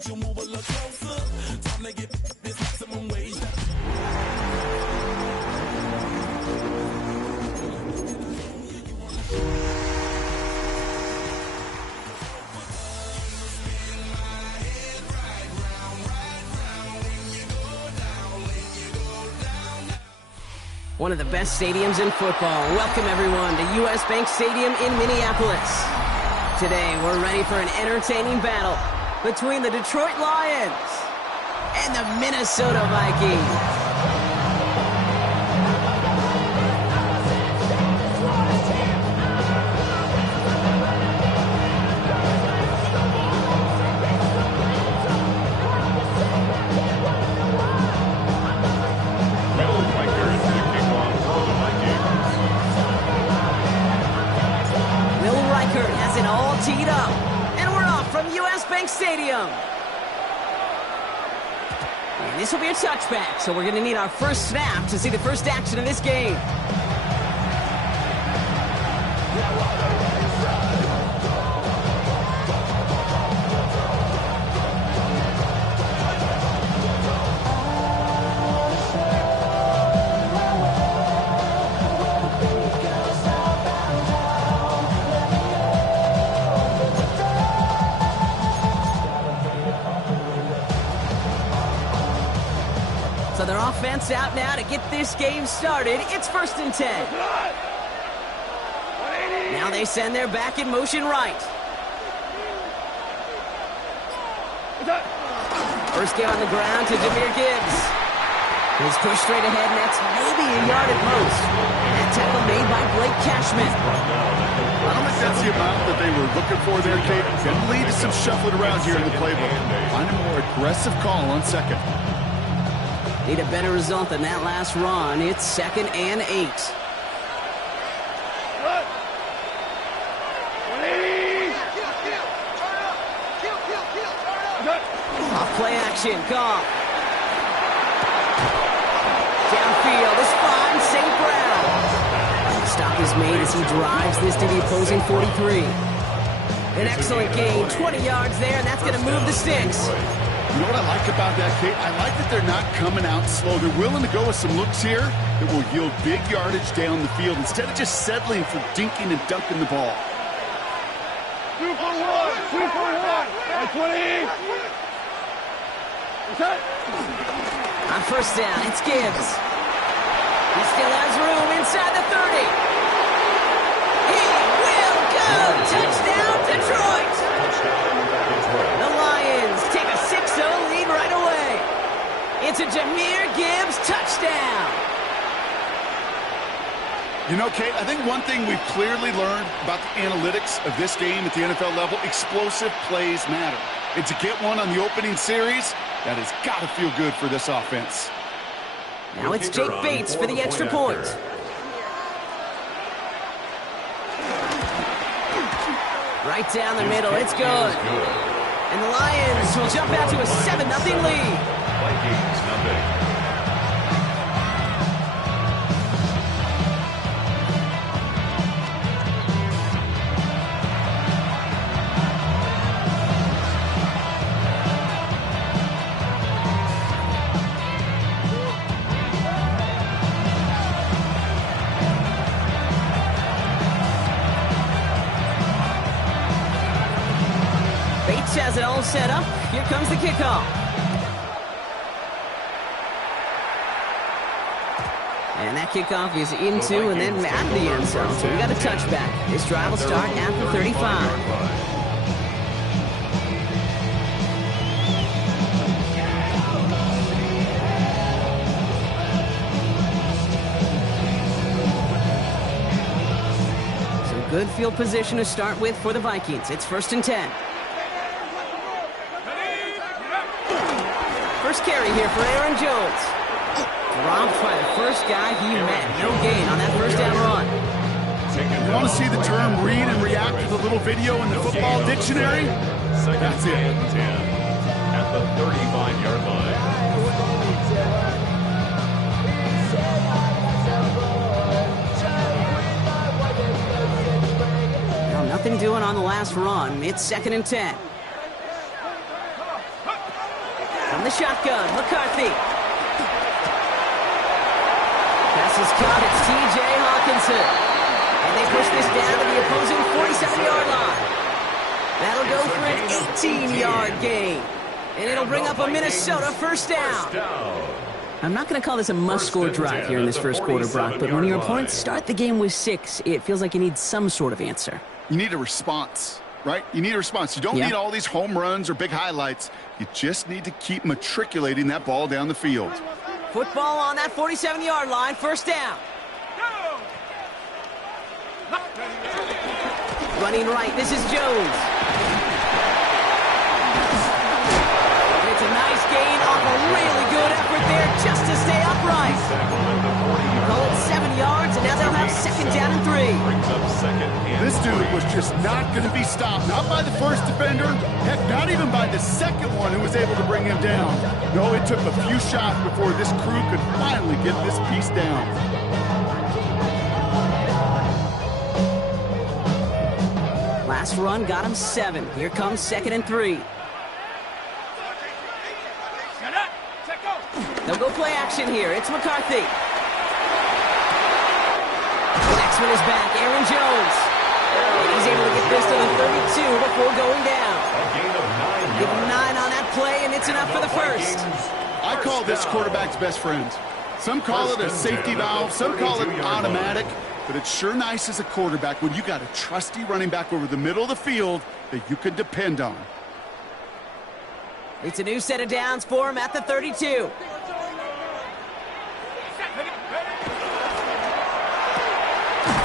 One of the best stadiums in football. Welcome, everyone, to US Bank Stadium in Minneapolis. Today, we're ready for an entertaining battle between the Detroit Lions and the Minnesota Vikings. Teed up, and we're off from US Bank Stadium. And this will be a touchback, so we're going to need our first snap to see the first action of this game. So their offense out now to get this game started. It's 1st and 10. Now they send their back in motion right. First game on the ground to Jahmyr Gibbs. He's pushed straight ahead, and that's maybe a yard at most. That tackle made by Blake Cashman. I don't think that's the amount that they were looking for there, Kate. Can lead to some shuffling around here in the playbook. Find a more aggressive call on second. Need a better result than that last run. It's 2nd and 8. Off play action, Goff. Downfield is fine, St. Brown. Stop is made as he drives this to the opposing 43. An excellent gain, 20 yards there, and that's going to move the sticks. You know what I like about that, Kate? I like that they're not coming out slow. They're willing to go with some looks here that will yield big yardage down the field instead of just settling for dinking and dunking the ball. 2 for 1, 2 for 1, 20. On first down, it's Gibbs. He still has room inside the 30. He will go! Touchdown, Detroit! The Lions take a 6-0 lead right away. It's a Jahmyr Gibbs touchdown. You know, Kate, I think one thing we've clearly learned about the analytics of this game at the NFL level, explosive plays matter. And to get one on the opening series, that has got to feel good for this offense. Now it's Jake Bates for the extra point. Right down the middle, it's good. And the Lions will jump out to a 7-0 lead. Vikings nothing. Has it all set up. Here comes the kickoff. And that kickoff is into and then out of the end zone. So we got a touchback. This drive will start at the 35. Some good field position to start with for the Vikings. It's 1st and 10. First carry here for Aaron Jones. Dropped by the first guy he met. No gain on that first down run. You want to see the term read and react with a little video in the football dictionary? That's it. 10 at the 35-yard line. Well, nothing doing on the last run. It's 2nd and 10. From the shotgun, McCarthy. Pass is caught. It's T.J. Hawkinson. And they push this down to the opposing 47-yard line. That'll go for an 18-yard gain. And it'll bring up a Minnesota first down. I'm not going to call this a must-score drive here in this first quarter, Brock, but when your opponents start the game with 6, it feels like you need some sort of answer. You need a response, right? You need a response. You don't need all these home runs or big highlights. You just need to keep matriculating that ball down the field. Football on that 47-yard line, first down. Running right, this is Jones. It's a nice gain off a really good effort there just to stay upright. Call it 7 yards, and now they'll have second down and 3. This dude was just not going to be stopped. Not by the first defender. Heck, not even by the second one who was able to bring him down. No, it took a few shots before this crew could finally get this piece down. Last run got him 7. Here comes second and 3. They'll go play action here. It's McCarthy. The next one is back. Aaron Jones. And he's able to get this to the 32 before going down. Give him 9 on that play, and it's enough for the first. I call this quarterback's best friend. Some call it a safety valve. Some call it automatic. But it's sure nice as a quarterback when you got a trusty running back over the middle of the field that you can depend on. It's a new set of downs for him at the 32.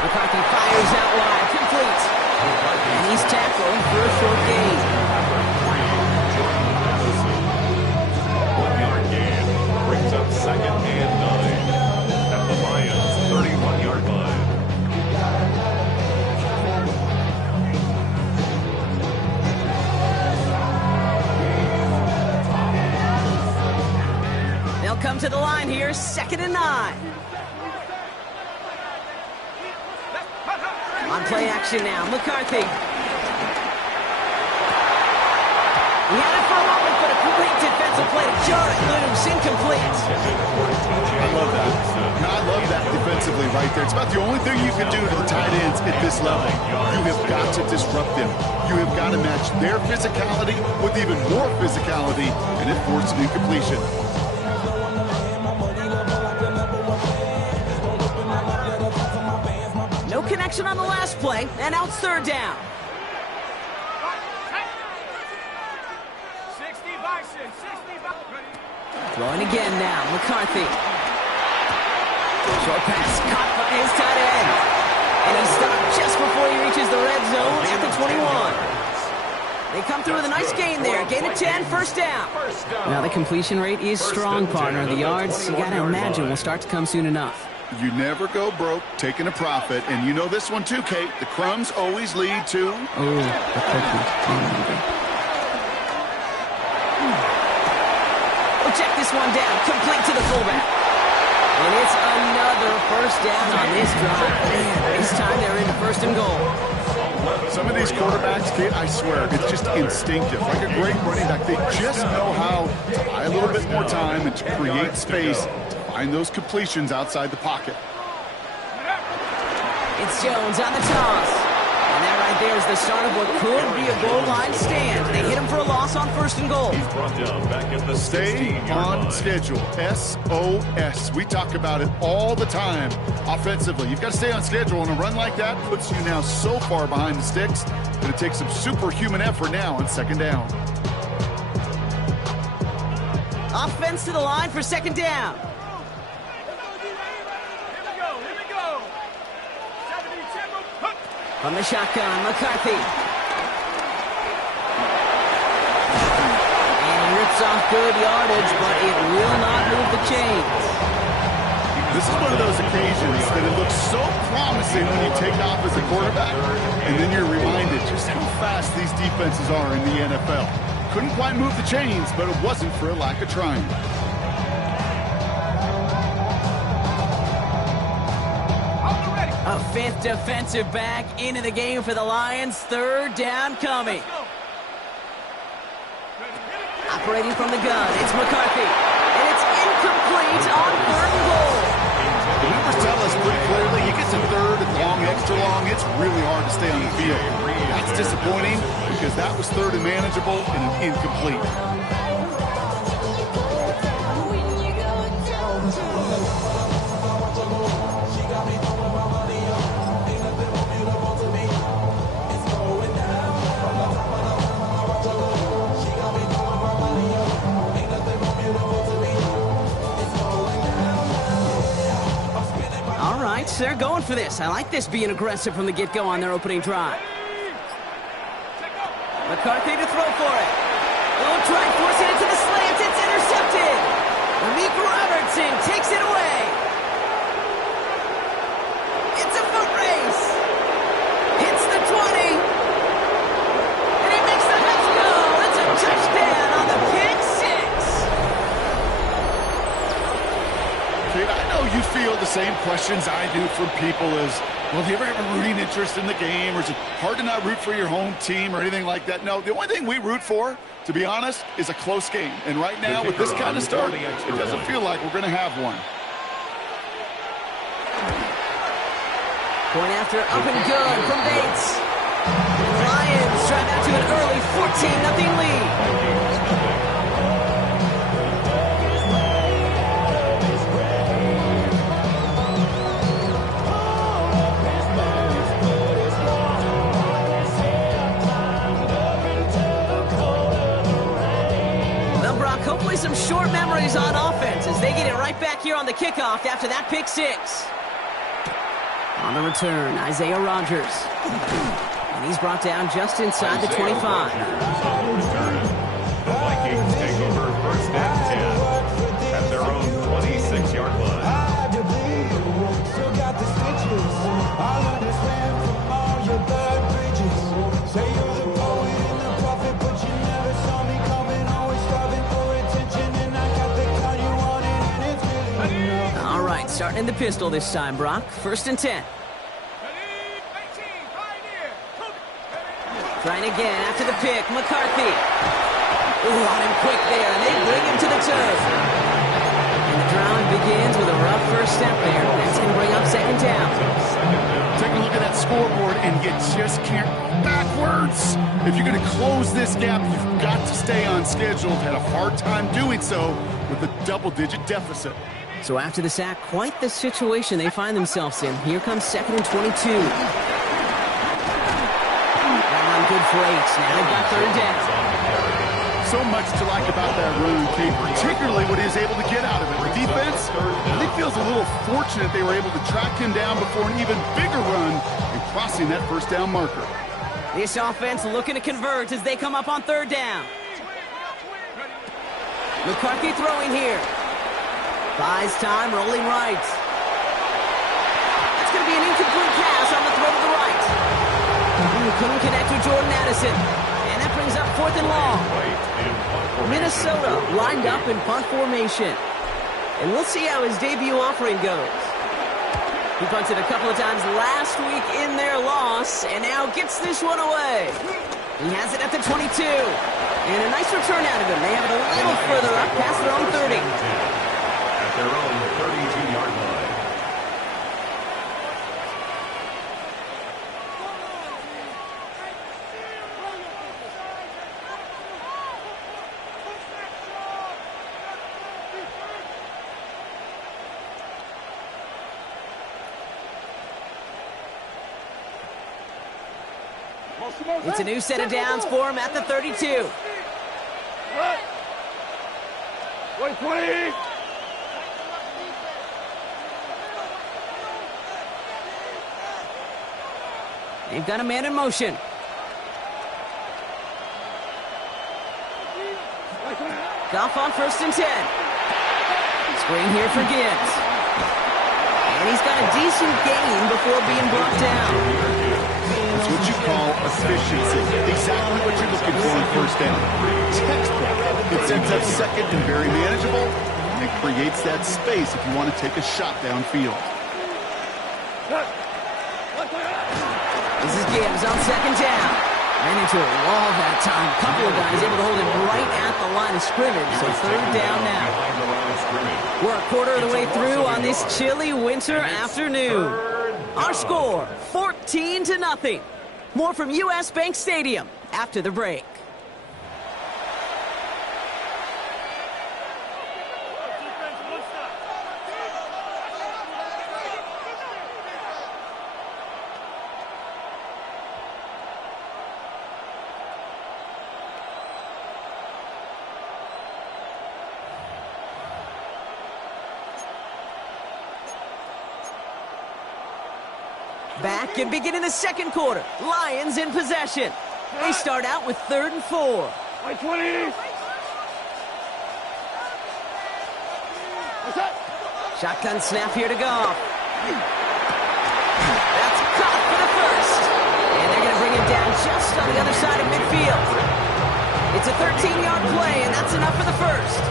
McCarthy fires out wide, complete. And he's tackled for a short gain. 1-yard gain brings up second and 9 at the Lions' 31-yard line. They'll come to the line here, second and 9. On play action now, McCarthy. He had it for a moment, but a great defensive play to jar it loose, incomplete. I love that. I love that defensively right there. It's about the only thing you can do to the tight ends at this level. You have got to disrupt them. You have got to match their physicality with even more physicality, and it forced an incompletion. No connection on the last play, and now it's third down. 60 Bison, 60 Bison. Throwing again now, McCarthy. Short pass caught by his tight end. And he stopped just before he reaches the red zone at the 21. They come through with a nice gain there. Gain of 10, first down. Now the completion rate is strong, partner. The yards, you got to imagine, will start to come soon enough. You never go broke taking a profit, and you know this one too, Kate. The crumbs always lead to... Oh, the cookie. We'll check this one down, complete to the fullback. And it's another first down on this drive. Man, this time they're into first and goal. Some of these quarterbacks, Kate, I swear, it's just instinctive. Like a great running back, they just know how to buy a little bit more time and to create space. Find those completions outside the pocket. It's Jones on the toss. And that right there is the start of what could be a goal line stand. They hit him for a loss on first and goal. He's brought down back at the Stay 16-yard on line. schedule. SOS. We talk about it all the time offensively. You've got to stay on schedule, and a run like that puts you now so far behind the sticks that it takes some superhuman effort now on second down. Offense to the line for second down. From the shotgun, McCarthy. And he rips off good yardage, but it will not move the chains. This is one of those occasions that it looks so promising when you take off as a quarterback, and then you're reminded just how fast these defenses are in the NFL. Couldn't quite move the chains, but it wasn't for a lack of trying. A fifth defensive back into the game for the Lions. Third down coming. Operating from the gun, it's McCarthy. And it's incomplete on 3rd and goal. The numbers tell us pretty clearly, you get to 3rd and long, extra long, it's really hard to stay on the field. That's disappointing because that was 3rd and manageable and an incomplete. They're going for this. I like this being aggressive from the get-go on their opening drive. McCarthy to throw for it. Oh, try forcing it to the slant. It's intercepted. Malik Robertson takes it away. It's a foot race. Hits the 20. And he makes the next go. It's a touchdown on the pick six. Kid, I know you feel the same questions I do from people as, well, do you ever have a rooting interest in the game, or is it hard to not root for your home team or anything like that? No, the only thing we root for, to be honest, is a close game. And right now, with this kind of start, it doesn't feel like we're going to have one. Point after up and good from Bates. Lions drive out to an early 14-0 lead. Hopefully some short memories on offense as they get it right back here on the kickoff after that pick six. On the return, Isaiah Rodgers. And he's brought down just inside the 25. The Vikings take over 1st and 10 at their own 26-yard line. Starting in the pistol this time, Brock. 1st and 10. Trying again after the pick. McCarthy. Ooh, on him quick there, and they bring him to the turf. And the drive begins with a rough first step there. That's going to bring up 2nd down. Take a look at that scoreboard, and you just can't backwards. If you're going to close this gap, you've got to stay on schedule. Had a hard time doing so with a double-digit deficit. So after the sack, quite the situation they find themselves in. Here comes 2nd and 22. On good for 8. Now they've got 3rd down. So much to like about that run, Kate, particularly what he was able to get out of it. The defense, I think, feels a little fortunate they were able to track him down before an even bigger run and crossing that 1st down marker. This offense looking to convert as they come up on 3rd down. McCarthy throwing here. Buys time, rolling right. That's going to be an incomplete pass on the throw to the right. Couldn't connect with Jordan Addison. And that brings up 4th and long. Minnesota lined up in punt formation. And we'll see how his debut offering goes. He punted a couple of times last week in their loss, and now gets this one away. He has it at the 22. And a nice return out of him. They have it a little further up past their own 30. Their own 32-yard line. It's a new set of downs for him at the 32. Wait, 20! They've got a man in motion. Goff on 1st and 10. Screen here for Gibbs. And he's got a decent gain before being brought down. That's what you call efficiency. Exactly what you're looking for on 1st down. Textbook. It sets up 2nd and very manageable, and creates that space if you want to take a shot downfield. This is Gibbs on 2nd down. Ran into a wall that time. A couple of guys able to hold him right at the line of scrimmage. So third down now. We're a quarter of the way through on this chilly winter afternoon. Our score, 14-0. More from U.S. Bank Stadium after the break. Back and beginning the second quarter. Lions in possession. They start out with 3rd and 4. Right 20. What's up? Shotgun snap here to Goff. That's caught for the first. And they're going to bring him down just on the other side of midfield. It's a 13-yard play, and that's enough for the first.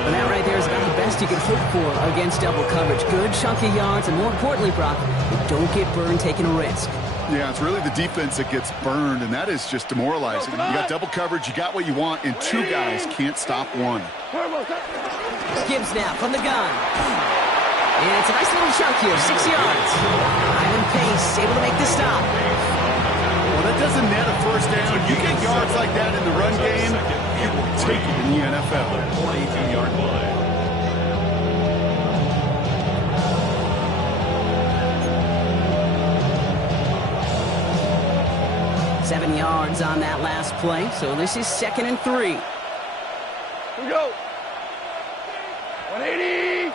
And that right there is about the best you can hope for against double coverage. Good chunk of yards, and more importantly, Brock, you don't get burned taking a risk. Yeah, it's really the defense that gets burned, and that is just demoralizing. You got double coverage, you got what you want, and two guys can't stop one. Gibbs now from the gun. And it's a nice little chunk here, 6 yards. Ivan Pace able to make the stop. Well, that doesn't net a first down. You get yards like that in the run game, you will take it in the NFL. 22-yard line. Seven yards on that last play, so this is 2nd and 3. Here we go. 180.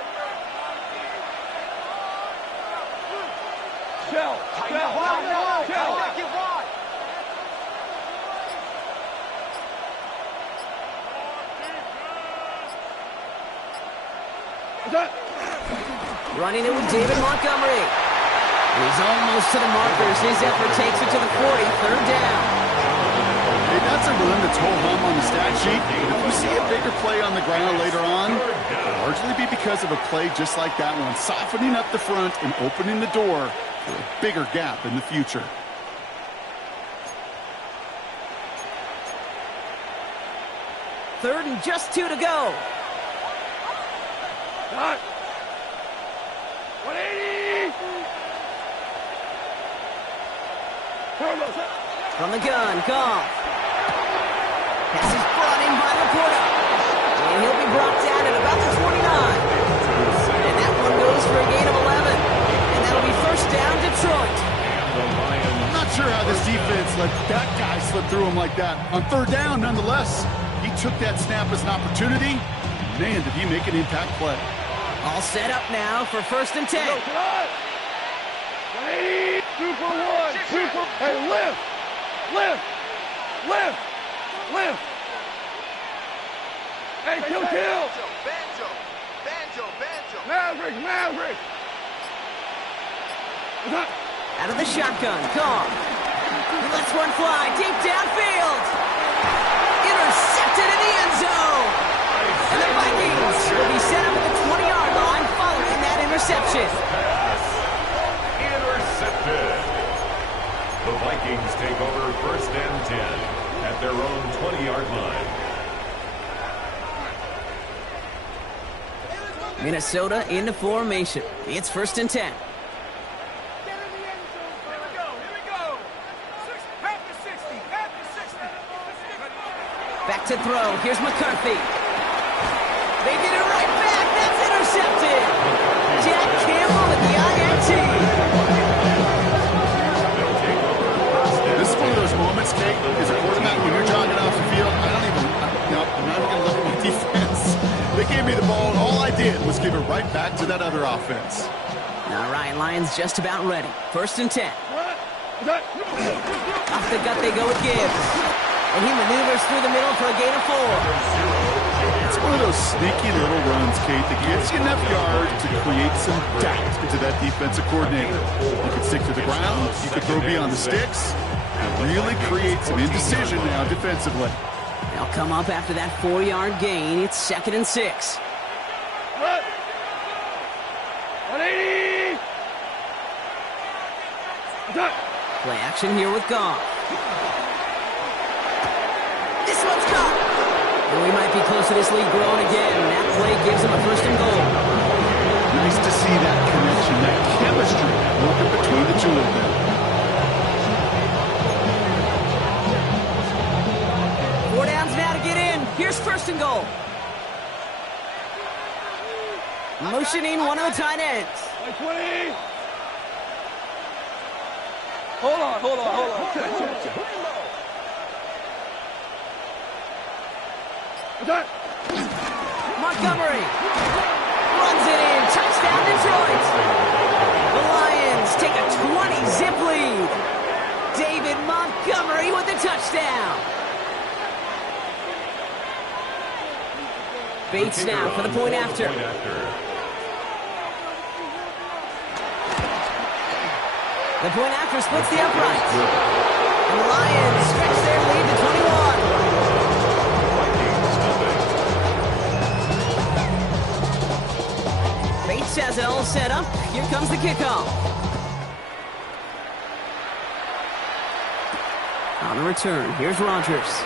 Shell. Running it with David Montgomery. He's almost to the markers. His effort takes it to the 40. 3rd down. Hey, that's a run that's ho-hum on the stat sheet. If you see a bigger play on the ground later on, it'll largely be because of a play just like that one, softening up the front and opening the door for a bigger gap in the future. Third and just 2 to go. Cut. 180. From the gun, Goff. Pass is brought in by Laporta. And he'll be brought down at about the 29. And that one goes for a gain of 11. And that'll be first down, Detroit. I'm not sure how this defense let that guy slip through him like that. On 3rd down, nonetheless, he took that snap as an opportunity. Man, did he make an impact play. All set up now for 1st and 10. 180. 2 for 1. 2 for... Hey, lift. Hey, kill. Banjo. Maverick. Out of the shotgun, Goff. He lets one fly deep downfield. Intercepted in the end zone. And the Vikings will be set up at the 20-yard line following that interception. Intercepted. The Vikings take over 1st and 10 at their own 20-yard line. Minnesota into formation. It's 1st and 10. Back to throw. Here's McCarthy. They get it right back. That's intercepted. Jack Campbell at the INT. This is one of those moments, Kate, as a quarterback, when you're jogging off the field, I'm not even going to look at my defense. They gave me the ball, and all I did was give it right back to that other offense. All right, Lions just about ready. 1st and 10. Off the gut they go with Gibbs. And he maneuvers through the middle for a gain of 4. It's one of those sneaky little runs, Kate, that gets you enough yards to create some doubt into that defensive coordinator. You can stick to the ground, you can throw beyond the sticks, and really create some indecision now defensively. They'll come up after that 4-yard gain. It's 2nd and 6. 180. Play action here with Goff. We might be close to this lead growing again. That play gives him a first and goal. Nice to see that connection, that chemistry working between the two of them. 4 downs now to get in. Here's first and goal. Motioning one of the tight ends. 20. Hold on. Montgomery runs it in. Touchdown, Detroit. The Lions take a 20-zip lead. David Montgomery with the touchdown. Bates now for the point after. The point after splits the uprights. And the Lions stretch their lead to 21. Bates has it all set up. Here comes the kickoff. On the return, here's Rodgers.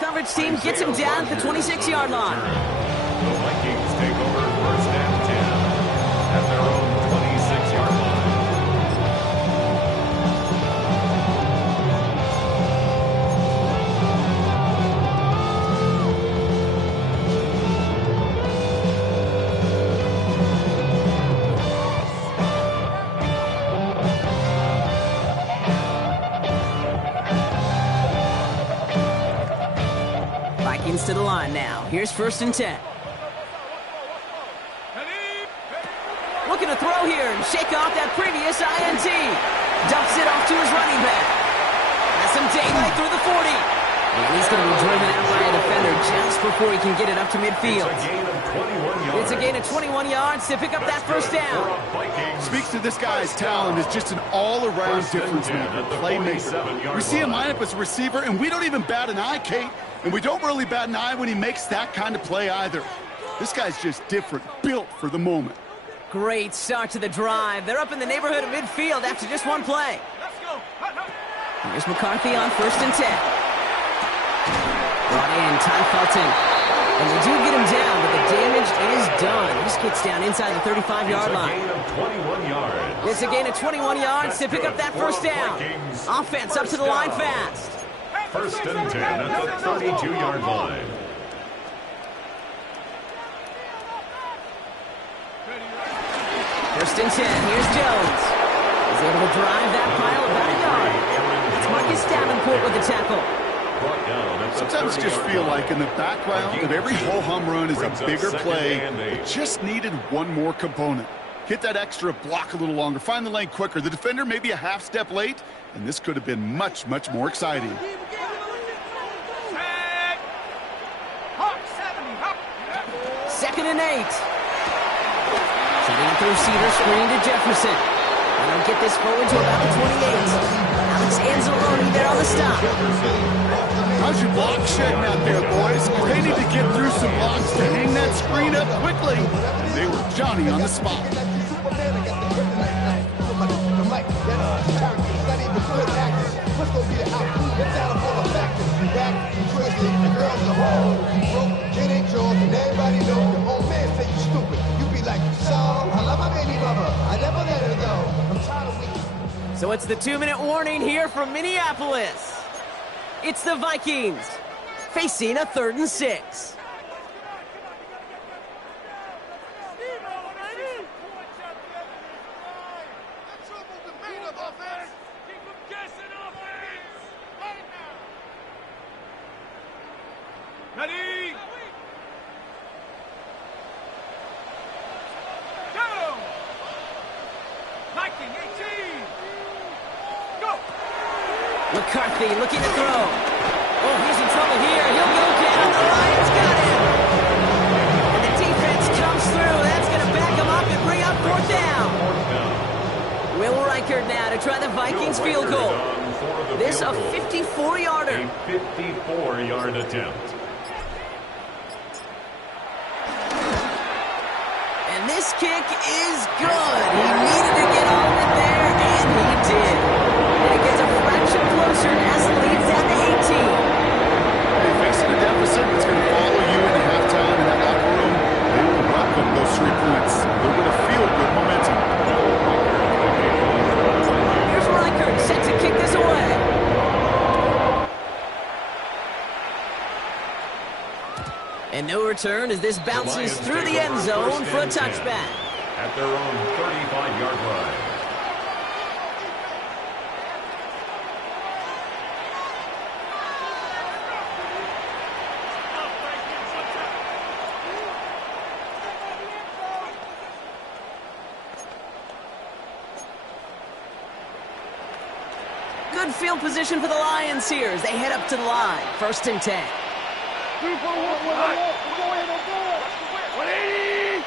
Coverage team gets him down at the 26-yard line. The Vikings take over first and 10 at their own 26-yard line. Vikings to the line now. Here's first and 10. Looking to throw here and shake off that previous INT. Dumps it off to his running back. Has some daylight through the 40. And he's going to be driven out by a defender just before he can get it up to midfield. It's a gain of 21 yards to pick up that first down. Speaks to this guy's talent as just an all-around difference maker, playmaker. We see him line up as a receiver, and we don't even bat an eye, Kate. And we don't really bat an eye when he makes that kind of play either. This guy's just different, built for the moment. Great start to the drive. They're up in the neighborhood of midfield after just one play. Here's McCarthy on first and 10. Brought in, Ty Felton. And they do get him down, but the damage is done. This gets down inside the 35-yard line. It's a gain of 21 yards to pick up that first down. Offense up to the line fast. First and 10 at the 32-yard line. First and 10. Here's Jones. He's able to drive that pile about a yard. It's Marcus Davenport with the tackle. Sometimes I just feel like in the background of every ho-hum run is a bigger play. It just needed one more component. Hit that extra block a little longer. Find the lane quicker. The defender may be a half step late, and this could have been much, much more exciting. Second and 8. Setting up the receiver screen to Jefferson. And they'll get this forward to about the 28. Alex Anzalone there on the stop. How's your block shedding out there, boys? They need to get through some blocks to hang that screen up quickly. They were Johnny on the spot. So it's the 2-minute warning here from Minneapolis. It's the Vikings facing a 3rd and 6. Ready? Go! Viking 18! Go! McCarthy looking to throw. Oh, he's in trouble here. He'll go down. The Lions got him. And the defense comes through. That's going to back him up and bring up 4th down. Will Reichard now to try the Vikings field goal. This a 54-yarder. A 54-yard attempt. And this kick is good. He needed to get all of it there, and he did. And it gets a fraction closer as it leads down to 18. Hey, in a deficit, it's going to follow you into halftime in that locker room. They will welcome those 3 points. They're going to feel good momentum. Here's Reichert, set to kick this away. And no return as this bounces through the end zone for a touchback. At their own 35-yard line. Good field position for the Lions here as they head up to the line. 1st and 10. 2 for 1. 180.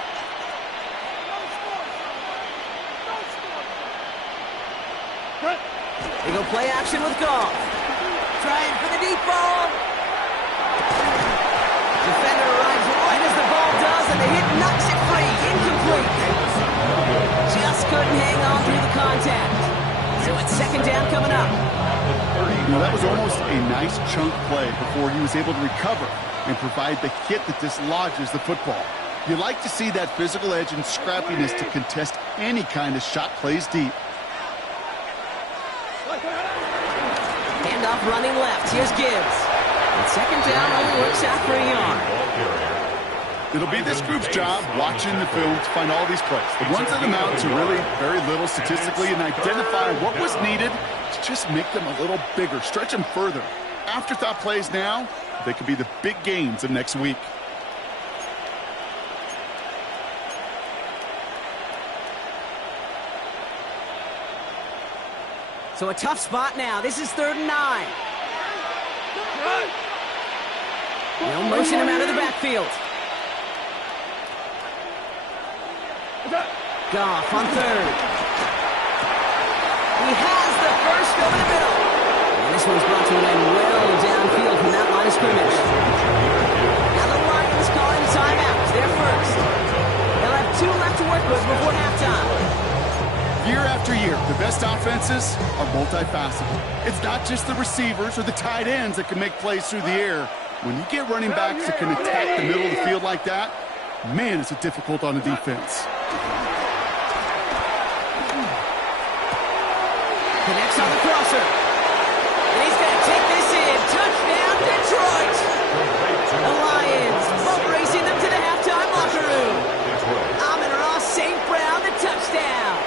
They go play action with Goff. Trying for the deep ball. Defender arrives right as the ball does, and the hit knocks it free. Incomplete. Just couldn't hang on through the contact. So it's 2nd down coming up. You know, that was almost a nice chunk play before he was able to recover and provide the hit that dislodges the football. You like to see that physical edge and scrappiness to contest any kind of shot plays deep. Handoff running left. Here's Gibbs. And 2nd down only works out for a yard. It'll be this group's job watching the film to find all these plays. The ones that amount to really very little statistically and identify what was needed to just make them a little bigger, stretch them further. Afterthought plays now, they could be the big gains of next week. So a tough spot now. This is 3rd and 9. They'll motion him out of the backfield. Goff on 3rd. He has the first over the middle. And this one's brought to an end well downfield from that line of scrimmage. Now the Lions calling timeout. They're first. They'll have 2 left to work with before halftime. Year after year, the best offenses are multifaceted. It's not just the receivers or the tight ends that can make plays through the air. When you get running backs that can attack the middle of the field like that, man, is it difficult on the defense. Connects on the crosser. And he's going to take this in. Touchdown, Detroit! The Lions both racing them to the halftime locker room. Amon-Ra St. Brown, the touchdown.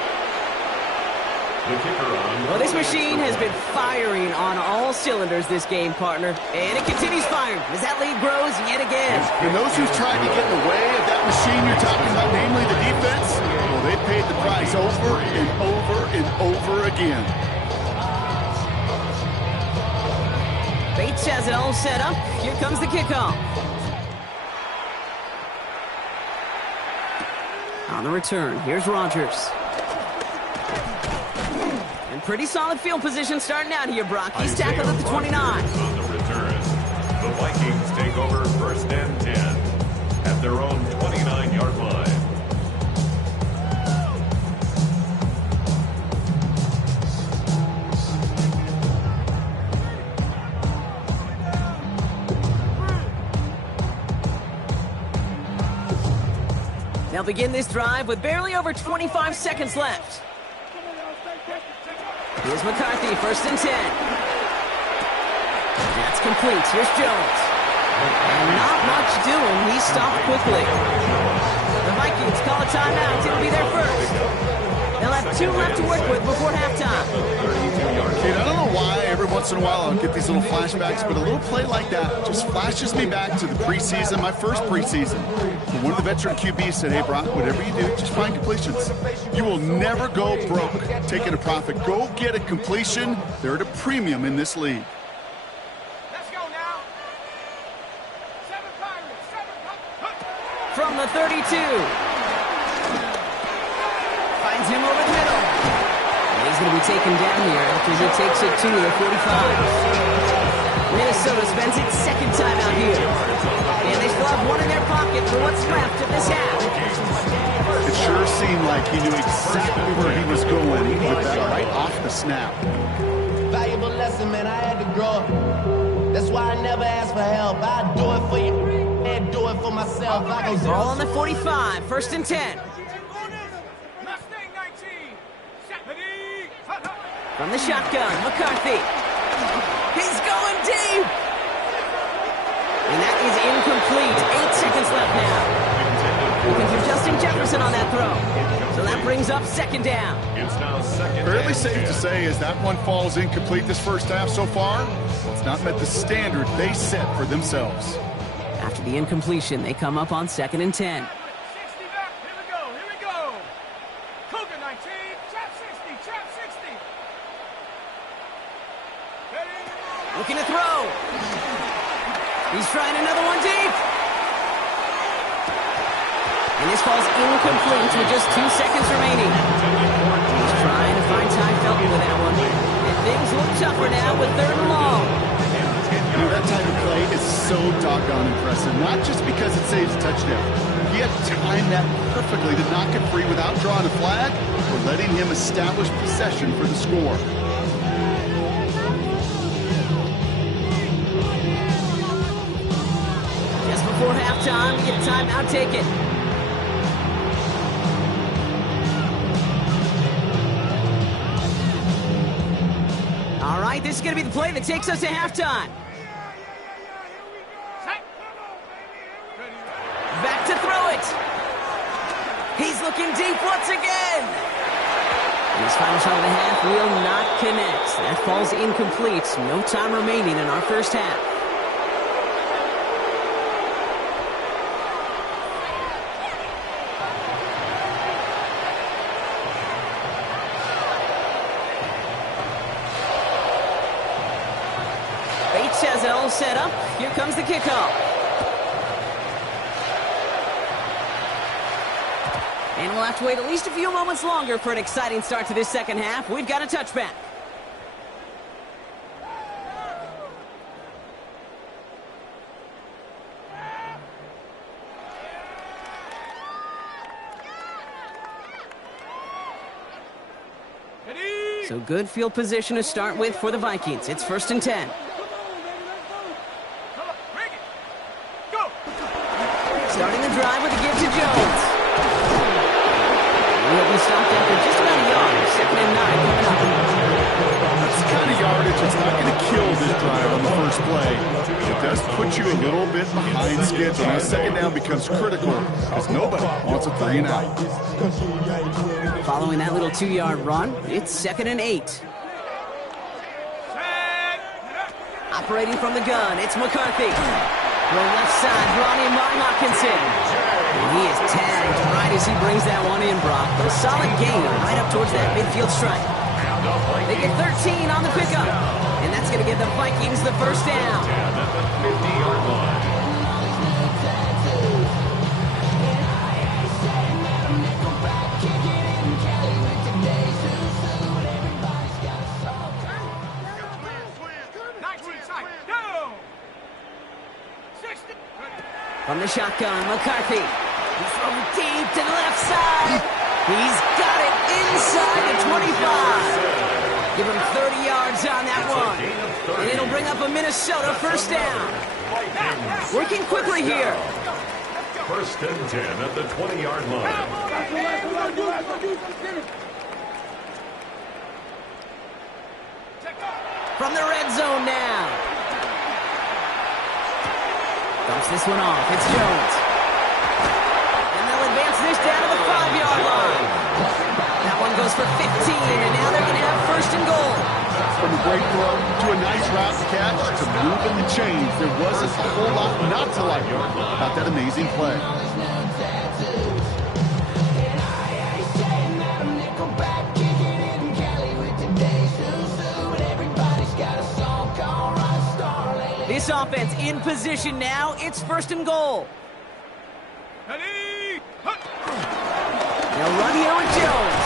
Well, this machine has been firing on all cylinders this game, partner. And it continues firing as that lead grows yet again. And those who've tried to get in the way of that machine you're talking about, namely the defense, well, they paid the price over and over and over again. Bates has it all set up. Here comes the kickoff. On the return, here's Rodgers. And pretty solid field position starting out here, Brock. He's tackled at the 29. On the return, the Vikings take over 1st and 10 at their own 29-yard line. They'll begin this drive with barely over 25 seconds left. Here's McCarthy, 1st and 10. That's complete. Here's Jones. And not much doing. He stopped quickly. The Vikings call a timeout. It'll be their first. They'll have 2 left to work with before halftime. Kid, I don't know why every once in a while I'll get these little flashbacks, but a little play like that just flashes me back to the preseason, my first preseason. And one of the veteran QBs said, hey, Brock, whatever you do, just find completions. You will never go broke taking a profit. Go get a completion. They're at a premium in this league. Let's go now. 7 Pirates. From the 32. Finds him over the middle. And he's going to be taken down here after he takes it to the 45. Minnesota spends its 2nd time out here. And they still have 1 in their pocket for what's left of this half. It sure seemed like he knew exactly where he was going with that right off the snap. Valuable lesson, man. I had to grow up. That's why I I never ask for help. I do it for you and do it for myself. I go Ball on the 45, 1st and 10. From the shotgun, McCarthy. He's going deep. And that is incomplete. 8 seconds left now. Looking for Justin Jefferson on that throw. So that brings up 2nd down. It's now 2nd. Fairly safe to say as that one falls incomplete this first half so far, it's not met the standard they set for themselves. After the incompletion, they come up on 2nd and 10. 60 back. Here we go. Cougar 19, trap 60, trap 60. Looking to throw. He's trying another one deep. And this falls incomplete with just 2 seconds remaining. He's trying to find Ty Felton with that one. And things look tougher now with 3rd and long. You know, that type of play is so doggone impressive, not just because it saves a touchdown. He had timed that perfectly to knock it free without drawing a flag or letting him establish possession for the score. Just before halftime, we get a timeout taken. All right, this is going to be the play that takes us to halftime. Back to throw it. He's looking deep once again. And his final shot of the half will not connect. That falls incomplete. No time remaining in our first half. Bates has it all set up. Here comes the kickoff. And we'll have to wait at least a few moments longer for an exciting start to this second half. We've got a touchback. So good field position to start with for the Vikings. It's 1st and 10. Starting the drive with a give to Jones. He'll be stopped after just about a yard. 2nd and 9 coming up. That's the kind of yardage that's not going to kill this drive on the first play. It does put you a little bit behind schedule. Now, 2nd down becomes critical because nobody wants a 3 and out. Following that little 2-yard run, it's 2nd and 8. Operating from the gun, it's McCarthy. From left side, brought in by Hawkinson. And he is tagged right as he brings that one in, Brock. But a solid gain right up towards that midfield stripe. They get 13 on the pickup. And that's going to give the Vikings the first down. At the 50-yard line. From the shotgun, McCarthy. He's throwing deep to the left side. He's got it inside the 25. Give him 30 yards on that one. And it'll bring up a Minnesota first down. Working quickly here. 1st and 10 at the 20-yard line. From the red zone now. Dumps this one off. It's Jones. And they'll advance this down to the 5-yard line. That one goes for 15, and now they're going to have 1st and goal. From a great throw to a nice route to catch to moving the chains, there wasn't a whole lot not to like about that amazing play. This offense in position now. It's 1st and goal. They'll run here with Jones.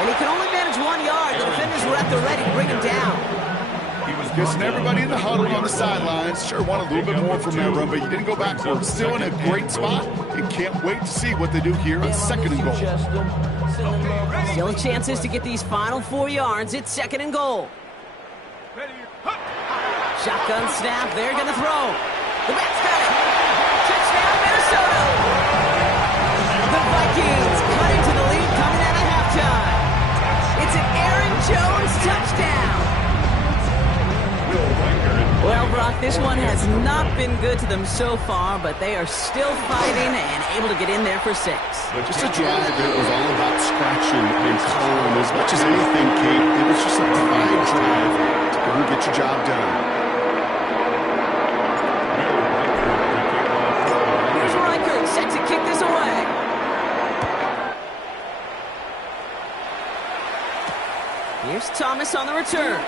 And he can only manage 1 yard. The defenders were at the ready to bring him down. He was guessing everybody in the huddle on the sidelines. Sure wanted a little bit more from that run, but you didn't go backwards. Still in a great spot. And can't wait to see what they do here on 2nd and goal. Still chances to get these final 4 yards. It's 2nd and goal. Shotgun snap, they're going to throw. The back's got it. Touchdown, Minnesota. The Vikings cut into the lead coming out of halftime. It's an Aaron Jones touchdown. Well, Brock, this one has not been good to them so far, but they are still fighting and able to get in there for 6. Just a drive that was all about scratching and clawing. As much as anything, Kate, it was just a fine drive to go and get your job done. Here's Reichert, set to kick this away. Here's Thomas on the return.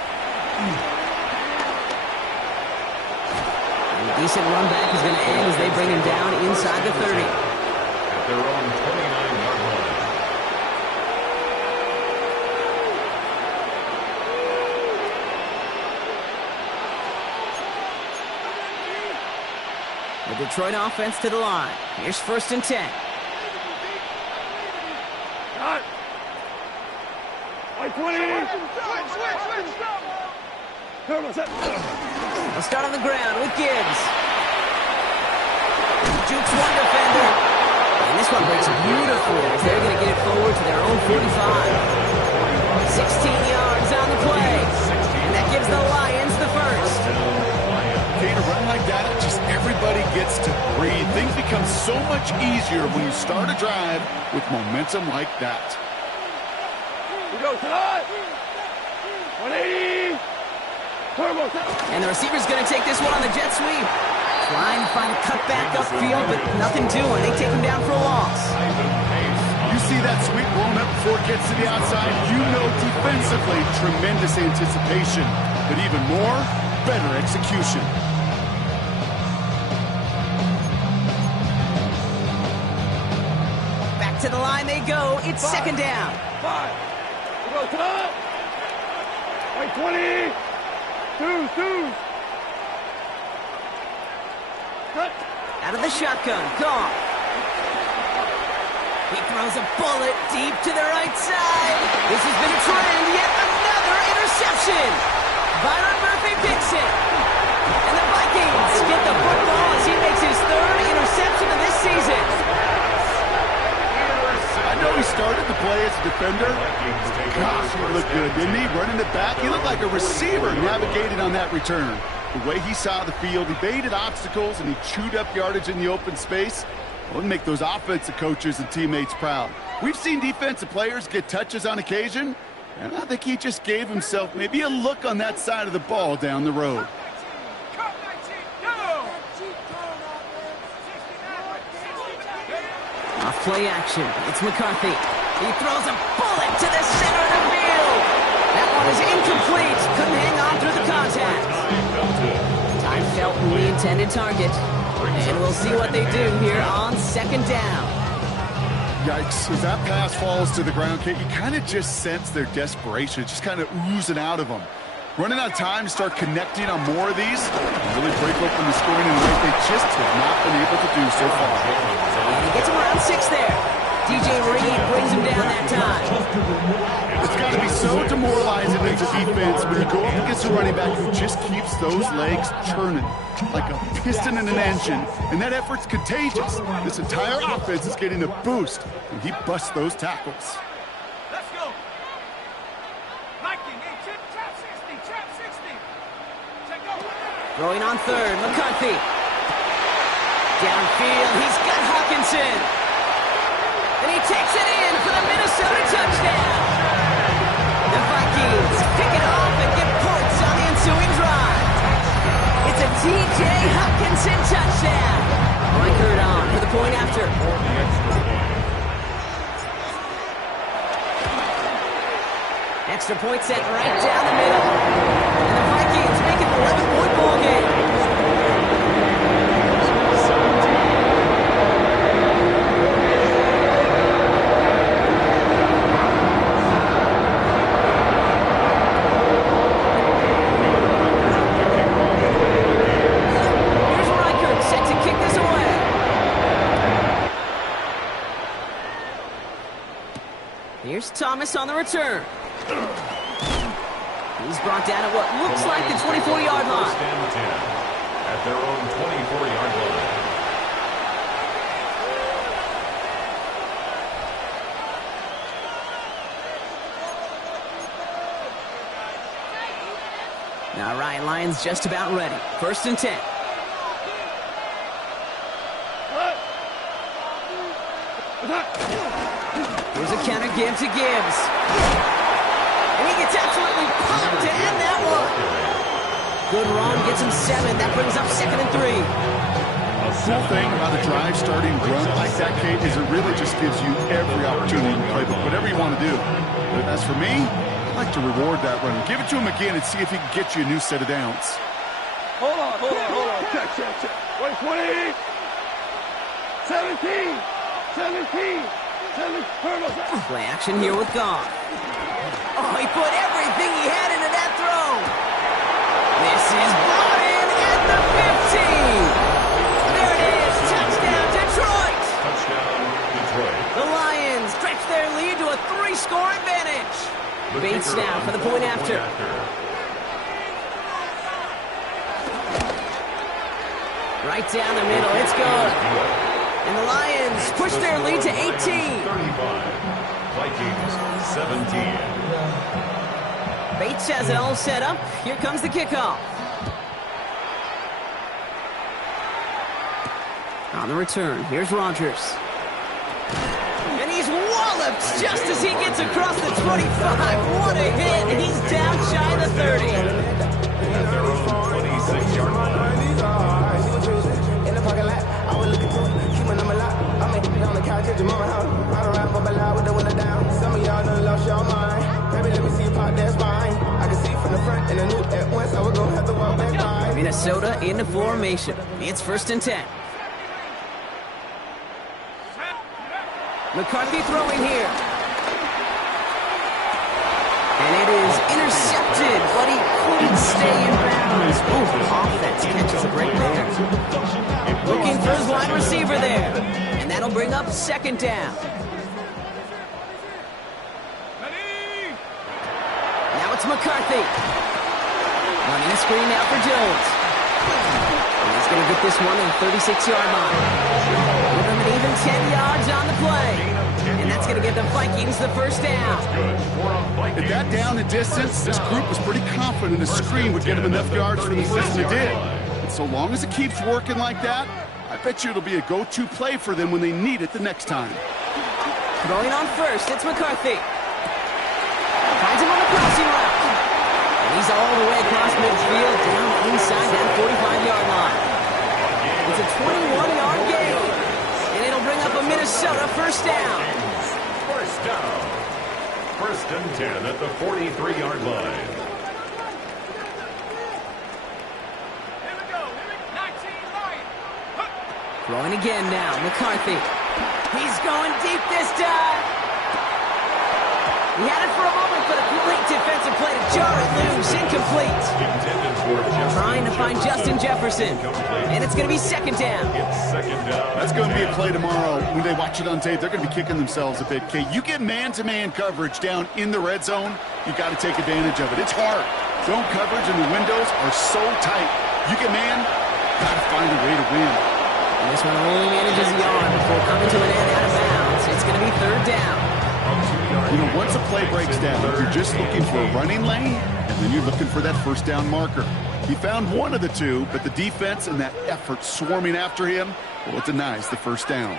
A decent run back is going to end as they bring him down inside the 30. At their own 29-yard line. The Detroit offense to the line. Here's 1st and 10. Cut. Like 20. Switch. They'll start on the ground with Gibbs. Jukes one defender. And this one breaks beautifully as they're going to get it forward to their own 45. 16 yards on the play. And that gives the Lions the first. Kate, a run like that, just everybody gets to breathe. Things become so much easier when you start a drive with momentum like that. We go tonight. 180. And the receiver's going to take this one on the jet sweep. Trying to find a cutback upfield, but nothing doing. They take him down for a loss. You see that sweep blown up before it gets to the outside. You know defensively, tremendous anticipation. But even more, better execution. Back to the line they go. It's 2nd down. 5. We go tonight. Like 20. Two. Cut. Out of the shotgun. Gone. He throws a bullet deep to the right side. This has been a trend. Yet another interception. Byron Murphy picks it. And the Vikings get the football as he makes his 3rd interception of this season. I know he started the play as a defender. Gosh, he looked good, didn't he? Running it back, he looked like a receiver navigating on that return. The way he saw the field, he baited obstacles, and he chewed up yardage in the open space. Well, it'll make those offensive coaches and teammates proud. We've seen defensive players get touches on occasion, and I think he just gave himself maybe a look on that side of the ball down the road. Cut 19. Go. Off play action. It's McCarthy. He throws a bullet to the center of the field. That one is incomplete. Couldn't hang on through the contact. Time Felton, the intended target. And we'll see what they do here on 2nd down. Yikes, as that pass falls to the ground, Kate, you kind of just sense their desperation. It's just kind of oozing out of them. Running out of time to start connecting on more of these, really break open the scoring in a way they just have not been able to do so far. And he gets him around 6 there. DJ Reed brings him down that time. It's got to be so demoralizing as a defense when you go up against a running back who just keeps those legs churning like a piston in an engine, and that effort's contagious. This entire offense is getting a boost, and he busts those tackles. Let's go. Viking, trap 60. Check over. Throwing on 3rd, McCarthy. Downfield, he's got Hawkinson. And he takes it in for the Minnesota touchdown. The Vikings pick it off and get points on the ensuing drive. It's a T.J. Hawkinson touchdown. Reichert on for the point after. Extra point set right down the middle. And the Vikings make it an 11-point ball game. Here's Thomas on the return. He's brought down at what looks like the 24-yard line. First and 10 at their own 24-yard line. Now Ryan Lyons just about ready. First and 10. Here's a counter give to Gibbs. And he gets absolutely pumped to end that one. Good run, gets him 7. That brings up 2nd and 3. The cool thing about a drive starting run like that, Kate, is it really just gives you every opportunity to play whatever you want to do. But as for me, I like to reward that run. Give it to him again and see if he can get you a new set of downs. Hold on. Check. Wait, 20. 17. Play action here with Goff. Oh, he put everything he had into that throw. This is brought in at the 15. There it is. Touchdown, Detroit. Touchdown, Detroit. The Lions stretch their lead to a 3-score advantage. Bates now for the point after. Right down the middle. It's good. And the Lions push their lead to 18. 35. Vikings 17. Bates has it all set up. Here comes the kickoff. On the return, here's Rodgers. And he's walloped just as he gets across the 25. What a hit. He's down shy of the 30. At their own 26-yard line. In the parking lot, I was looking to keep my number locked. I'm making it on the couch at your mama house. I don't rap my ballad with the window down. Some of y'all done lost your mind. Baby, let me see you pop, that's fine. I can see from the front and I knew at once I was gonna have to walk back by. Minnesota into formation. It's 1st and 10. McCarthy throwing here. And it is intercepted, but he couldn't stay in bounds. Ooh, offense catches a break there. Looking for his wide receiver there. And that'll bring up 2nd down. Now it's McCarthy. Running a screen now for Jones. And he's going to get this one at the 36-yard line. Give him an even 10 yards on the play. And that's going to give the Vikings the 1st down. At that down and distance, this group was pretty confident the screen would get him enough yards for the first, and it did. And so long as it keeps working like that, I bet you it'll be a go-to play for them when they need it the next time. Throwing on first, it's McCarthy. Finds him on the crossing route. And he's all the way across midfield, down inside that 45-yard line. It's a 21-yard gain. And it'll bring up a Minnesota 1st down. First down. 1st and 10 at the 43-yard line. Here we go. 19 Lions. Throwing again now, McCarthy. He's going deep this time. He had it for a moment, but a great defensive play to jar it loose. Incomplete. Intended for Justin Trying to find Justin Jefferson. And it's going to be 2nd down. It's 2nd down. That's going to be a play tomorrow. When they watch it on tape, they're going to be kicking themselves a bit. Kate, you get man-to-man coverage down in the red zone, you got to take advantage of it. It's hard. Zone coverage and the windows are so tight. You get man, got to find a way to win. And this one only manages the yard before coming to an end out of bounds. It's going to be 3rd down. You know, once a play breaks down, you're just looking for a running lane, and then you're looking for that 1st down marker. He found one of the two, but the defense and that effort swarming after him, well, it denies the 1st down.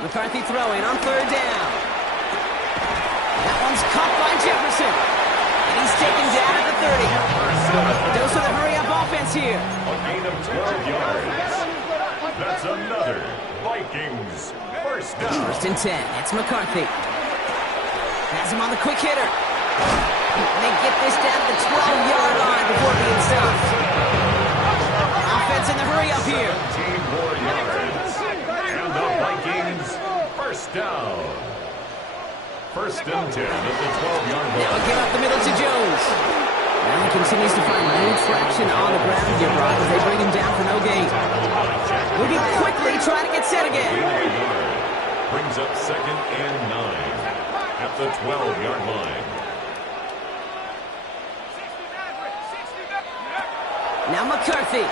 McCarthy throwing on 3rd down. That one's caught by Jefferson. And he's taken down at the 30. Dose of the hurry-up offense here. A gain of 12 yards. That's another Vikings 1st down. 1st and 10. It's McCarthy. Has him on the quick hitter. And they get this down to the 12-yard line before being stopped. Offense in the hurry-up here. 17 more yards. And the Vikings 1st down. 1st and 10 at the 12-yard Now line. give up the middle to Jones. Now he continues to find no traction on the ground here, Brock, as they bring him down for no gain. Moving quickly, trying to get set again. Brings up 2nd and 9 at the 12-yard line. Now McCarthy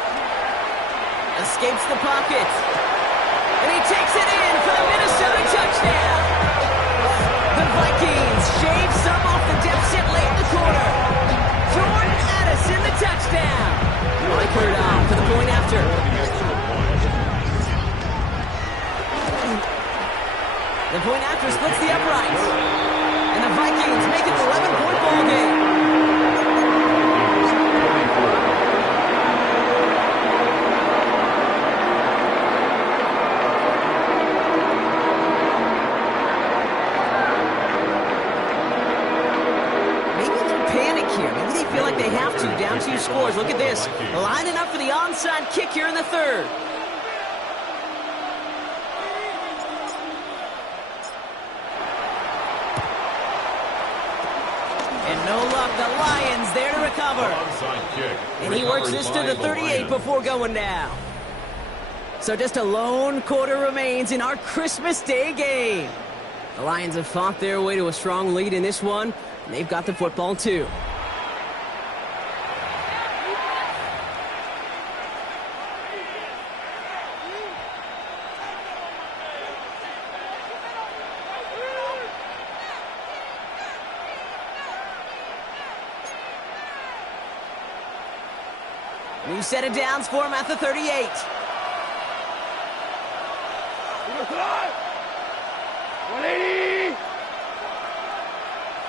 escapes the pocket. And he takes it in for the Minnesota touchdown. The Vikings shave some off the deficit late in the quarter. Jordan Addison, the touchdown. Mike on for the point after. The point after splits the uprights. And the Vikings make it an 11-point ball game. Down 2 scores. Look at this. Lining up for the onside kick here in the third. And no luck. The Lions there to recover. And he works this to the 38 before going down. So just a lone quarter remains in our Christmas Day game. The Lions have fought their way to a strong lead in this one. And they've got the football too. New set of downs for him at the 38.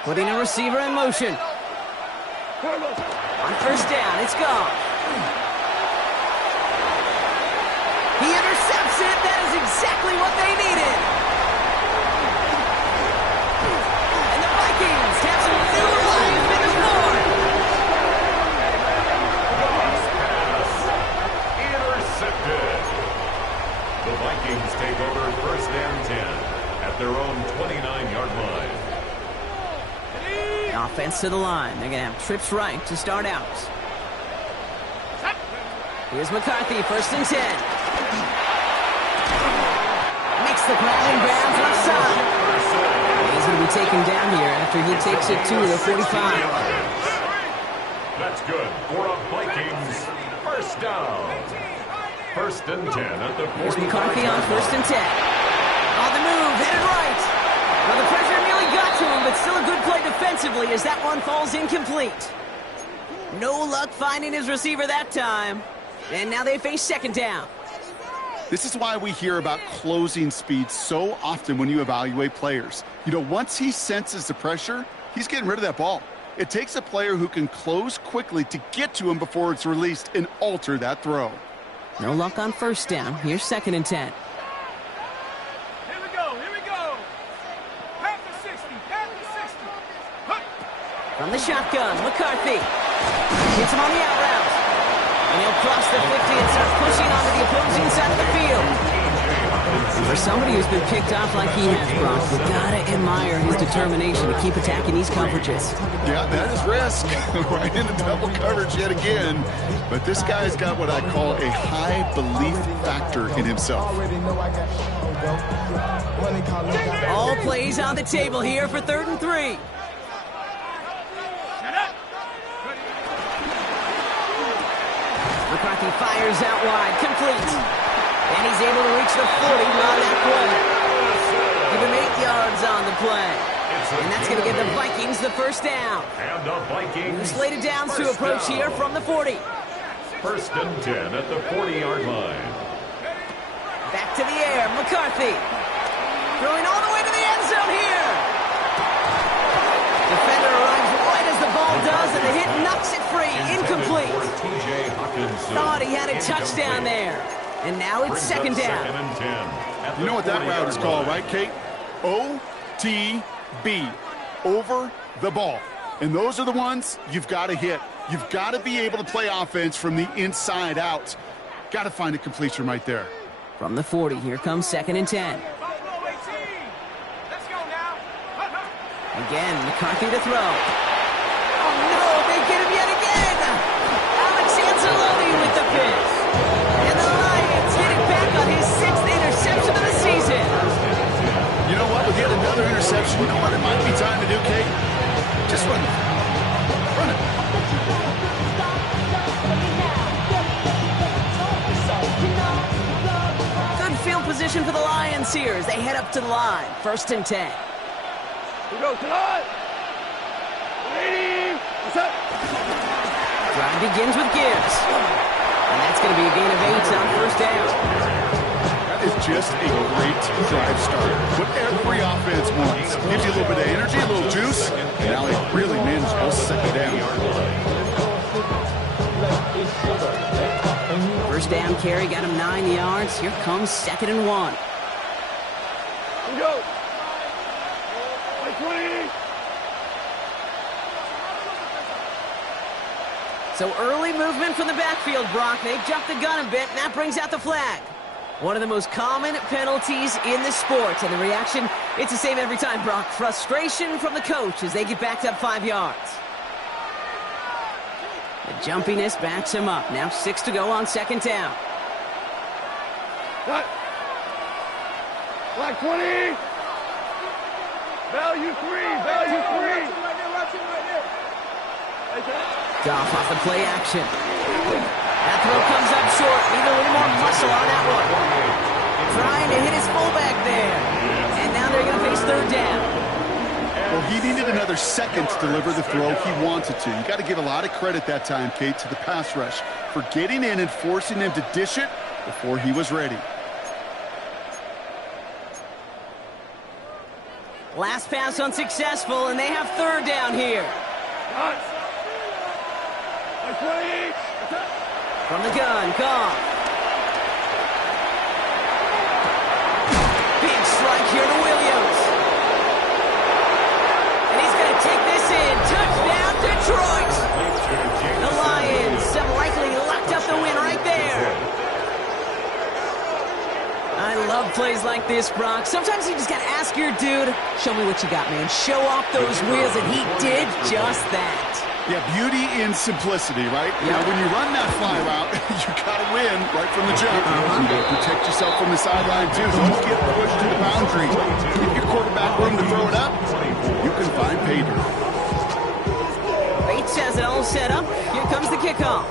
Putting a receiver in motion. On first down, it's gone. He intercepts it. That is exactly what they needed. And the Vikings have some new life in the board. The Vikings take over first and 10 at their own 29-yard line. Offense to the line. They're going to have trips right to start out. Here's McCarthy, first and 10. Makes the grab and grabs left side. He's going to be taken down here after he takes it to the 45. That's good for a Vikings first down. First and 10 at the 45. Here's McCarthy on first and 10. On the move, headed right. Well, the pressure nearly got to him, but still a good play defensively as that one falls incomplete. No luck finding his receiver that time. And now they face second down. This is why we hear about closing speed so often when you evaluate players. You know, once he senses the pressure, he's getting rid of that ball. It takes a player who can close quickly to get to him before it's released and alter that throw. No luck on first down. Here's second and 10. Here we go, here we go. Half the 60, half the 60. Huh. From the shotgun, McCarthy. Hits him on the out route. And he'll cross the 50 and start pushing onto the opposing side of the field. For somebody who's been picked off like he has, Brock, you gotta admire his determination to keep attacking these coverages. Yeah, that is risk. Right into double coverage yet again. But this guy's got what I call a high belief factor in himself. All plays on the table here for 3rd and 3. McCarthy fires out wide, complete. And he's able to reach the 40 on that play. Give him 8 yards on the play. And that's going to give the Vikings the first down. And the Vikings Slated downs to approach down. here from the 40. First and 10 at the 40-yard line. Back to the air, McCarthy. Throwing all the way to the end zone here. Defender arrives right as the ball does, and the hit knocks it free. Incomplete. Thought he had a touchdown there. And now it's second down. Second and 10. You know what that route is called, right, Kate? OTB. Over the ball. And those are the ones you've got to hit. You've got to be able to play offense from the inside out. Got to find a completion right there. From the 40, here comes second and 10. Buffalo 18. Let's go now. Again, McCarthy to throw. Oh, no, they get him yet again. Alex Anzalone with the pitch. And the Lions get it back on his 6th interception of the season. You know what? With yet another interception, you know what it might be time to do, Kate? Just run it. Run it. position for the Lions here as they head up to the line. 1st and 10. We go to the line. 80. What's up? Drive begins with Gibbs. And that's going to be a gain of 8 on 1st down. That is just a great drive start. What every offense wants. Gives you a little bit of energy, a little juice. And now he really managed to second down. 1st down carry got him 9 yards. Here comes 2nd and 1. We go. Like 20. So early movement from the backfield, Brock. They jumped the gun a bit, and that brings out the flag. One of the most common penalties in the sport. And the reaction, it's the same every time, Brock. Frustration from the coach as they get backed up 5 yards. The jumpiness backs him up. Now 6 to go on 2nd down. Cut. Like 20. Value 3. Value 3. Goff off the play action. That throw comes up short. Need a little more muscle on that one. Trying to hit his fullback there. And now they're going to face 3rd down. Well, he needed another second to deliver the throw he wanted to. You got to give a lot of credit that time, Kate, to the pass rush for getting in and forcing him to dish it before he was ready. Last pass unsuccessful, and they have 3rd down here. Cut. Like 20. From the gun, Goff. Big strike here to Williams. And he's going to take this in. Touchdown, Detroit. The Lions have likely locked up the win right there. I love plays like this, Brock. Sometimes you just got to ask your dude, show me what you got, man. Show off those wheels, and he did just that. Yeah, beauty in simplicity, right? Yeah. Now, when you run that fly route, you got to win right from the jump. You got to protect yourself from the sideline, too. Don't get pushed to the boundary. Give your quarterback room to throw it up. You can find pay dirt. Bates has it all set up. Here comes the kickoff.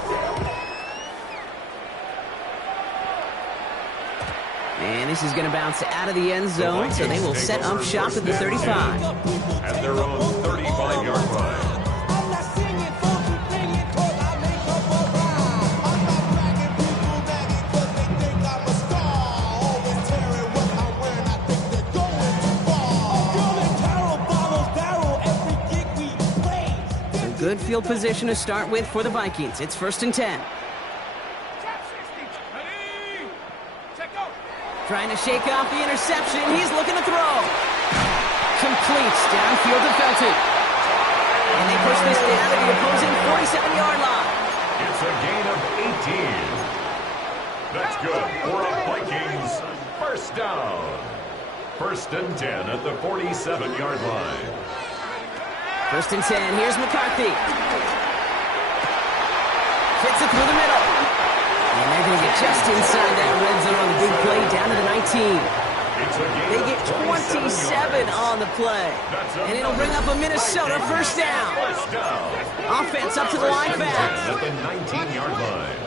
And this is going to bounce out of the end zone, so they will set up shop at the 35. At their own 35-yard line. Good field position to start with for the Vikings. It's 1st and 10. Trying to shake off the interception. He's looking to throw. Completes downfield to Felton. And they push this down to the opposing 47-yard line. It's a gain of 18. That's good for a Vikings 1st down. 1st and 10 at the 47-yard line. 1st and 10. Here's McCarthy. Fits it through the middle. And they're going to get just inside that red zone on the big play down to the 19. They get 27 on the play. And it'll bring up a Minnesota 1st down. Offense up to the line fast. At the 19-yard line.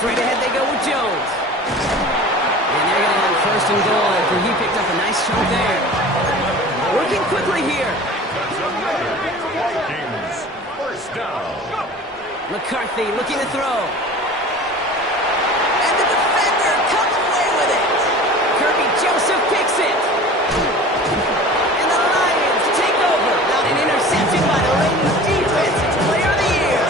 Straight ahead they go with Jones. And they're going to have 1st and goal after he picked up a nice chunk there. Working quickly here. Vikings 1st down. McCarthy looking to throw. And the defender comes away with it. Kirby Joseph picks it. And the Lions take over. Not an interception by the Ravens defense. It's player of the year.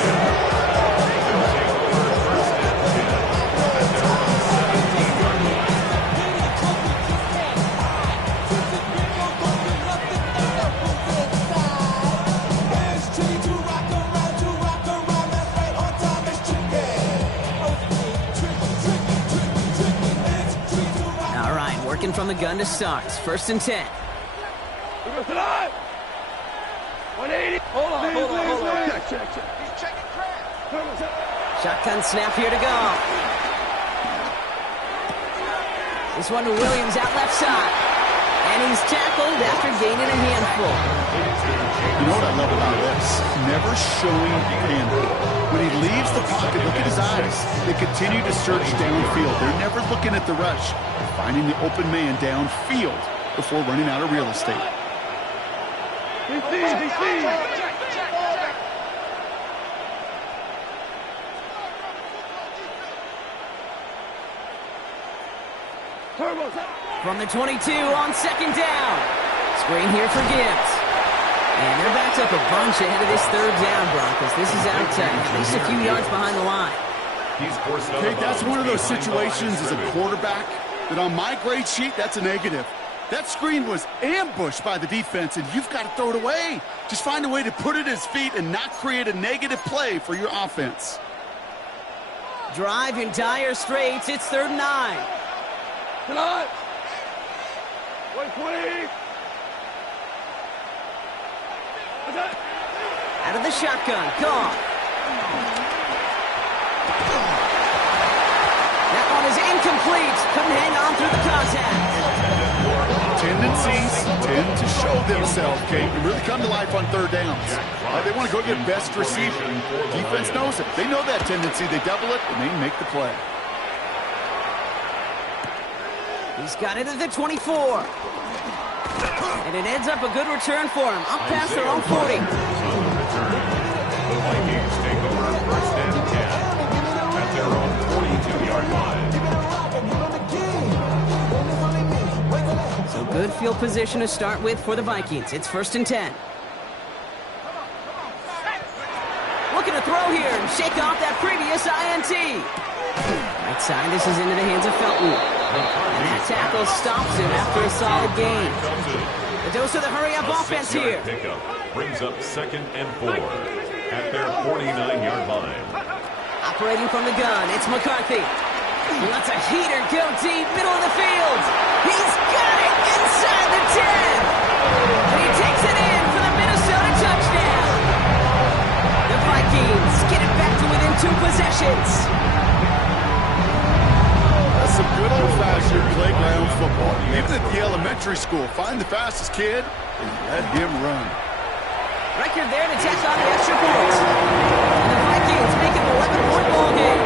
Working from the gun to start. 1st and 10. We go to the line. 180. Hold on. Check. He's checking crap. Shotgun snap here to go. This one to Williams out left side. And he's tackled after gaining a handful. You know what I love about this? Never showing panic. When he leaves the pocket, look at his eyes. They continue to search downfield. They're never looking at the rush. They're finding the open man downfield before running out of real estate. From the 22 on second down. Screen here for Gibbs. And they're backed up a bunch ahead of this third down, Broncos. This is out at least a few yards behind the line. Okay, that's one of those situations as a quarterback that on my grade sheet, that's a negative. That screen was ambushed by the defense, and you've got to throw it away. Just find a way to put it at his feet and not create a negative play for your offense. Drive in dire straits. It's 3rd and 9. Tonight. 120. Out of the shotgun. Gone. That one is incomplete. Couldn't hang on through the contact. Tendencies tend to show themselves, Kate, and really come to life on 3rd downs. They want to go get best receiver. Defense knows it. They know that tendency. They double it, and they make the play. He's got it at the 24. And it ends up a good return for him. Up past their own 40. The Vikings take over 1st and 10 at their own 42-yard line. So good field position to start with for the Vikings. It's 1st and 10. Looking to throw here and shake off that previous INT. Right side, this is into the hands of Felton. And that tackle stops him after a solid gain. The dose of the hurry-up offense here. Pickup brings up 2nd and 4 at their 49-yard line. Operating from the gun, it's McCarthy. He lets a heater go deep, middle of the field. He's got it inside the 10. And he takes it in for the Minnesota touchdown. The Vikings get it back to within 2 possessions. That's some good old-fashioned playground football. Even at the elementary school, find the fastest kid and let him run. Record there to tack on the extra points. And the Vikings make it an 11-point ball game.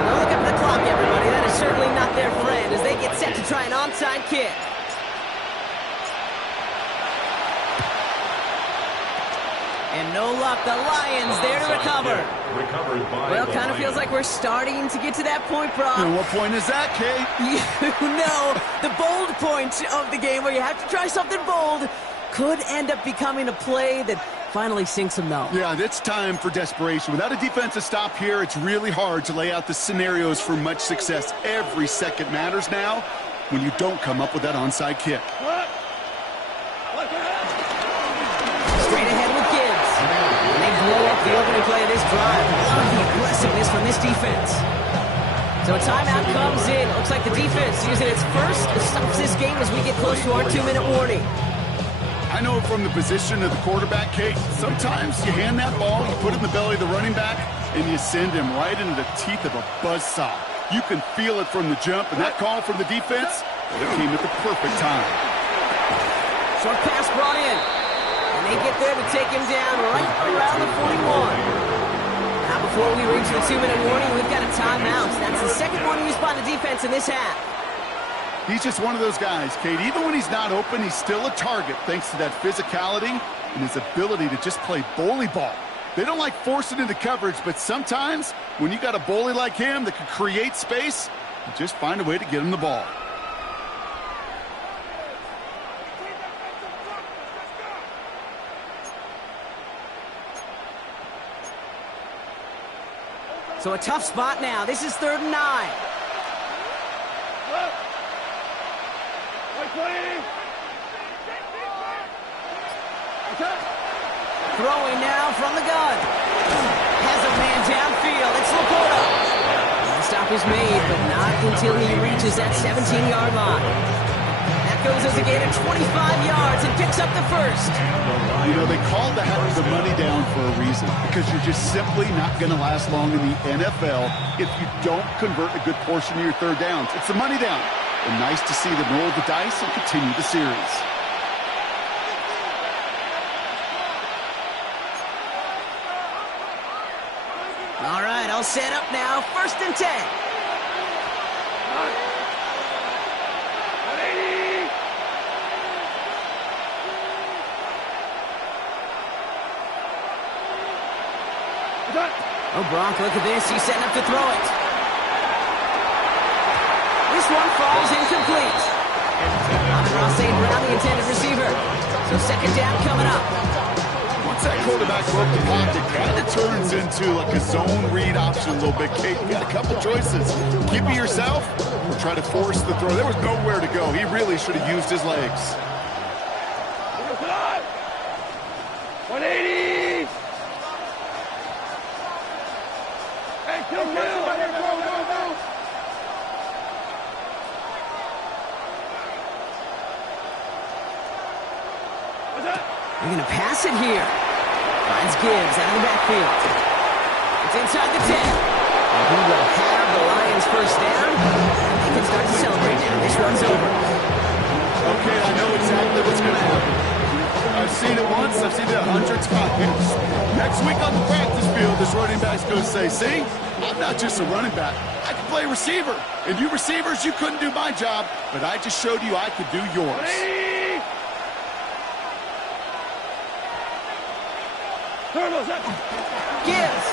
Now look up at the clock, everybody. That is certainly not their friend as they get set to try an onside kick. And no luck, the Lions there to recover. Well, kind of feels like we're starting to get to that point, Brock. And what point is that, Kate? You know, the bold point of the game where you have to try something bold could end up becoming a play that finally sinks them, though. Yeah, it's time for desperation. Without a defensive stop here, it's really hard to lay out the scenarios for much success. Every second matters now when you don't come up with that onside kick. Straight ahead with Gibbs. And they blow up the opening play of this drive. Love the aggressiveness from this defense. So a timeout comes in. Looks like the defense using its first stops this game as we get close to our 2-minute warning. I know from the position of the quarterback, Kate, sometimes you hand that ball, you put it in the belly of the running back, and you send him right into the teeth of a buzzsaw. You can feel it from the jump, and that call from the defense, it came at the perfect time. Short pass brought in. And they get there to take him down right around the 41. Now before we reach the 2-minute warning, we've got a timeout. That's the second one used by the defense in this half. He's just one of those guys, Kate. Even when he's not open, he's still a target thanks to that physicality and his ability to just play bully ball. They don't like forcing into coverage, but sometimes when you got a bully like him that can create space, you just find a way to get him the ball. So a tough spot now. This is 3rd and 9. Throwing now from the gun. Has a man downfield. It's Laporta. The stop is made, but not until he reaches that 17-yard line. That goes as a gain of 25 yards and picks up the first. You know, they call that the money down for a reason, because you're just simply not going to last long in the NFL if you don't convert a good portion of your third downs. It's the money down. And nice to see them roll the dice and continue the series. All right, all set up now. 1st and 10. 180. Oh, Gronk, look at this. He's setting up to throw it. This one falls incomplete. Amon-Ra St. Brown, the intended receiver. So 2nd down coming up. Once that quarterback broke the pocket, kind of turns into like a zone read option a little bit. Kate, you got a couple choices. Keep it yourself or try to force the throw. There was nowhere to go. He really should have used his legs. 180. Hey, kill. They're going to pass it here. Finds Gibbs out of the backfield. It's inside the 10. And he will have the Lions 1st down. They can start to celebrate now. This one's over. Okay, I know exactly what's going to happen. I've seen it once. I've seen it 100 times. Next week on the practice field, this running back's going to say, see, I'm not just a running back. I can play receiver. And you receivers, you couldn't do my job, but I just showed you I could do yours. Gibbs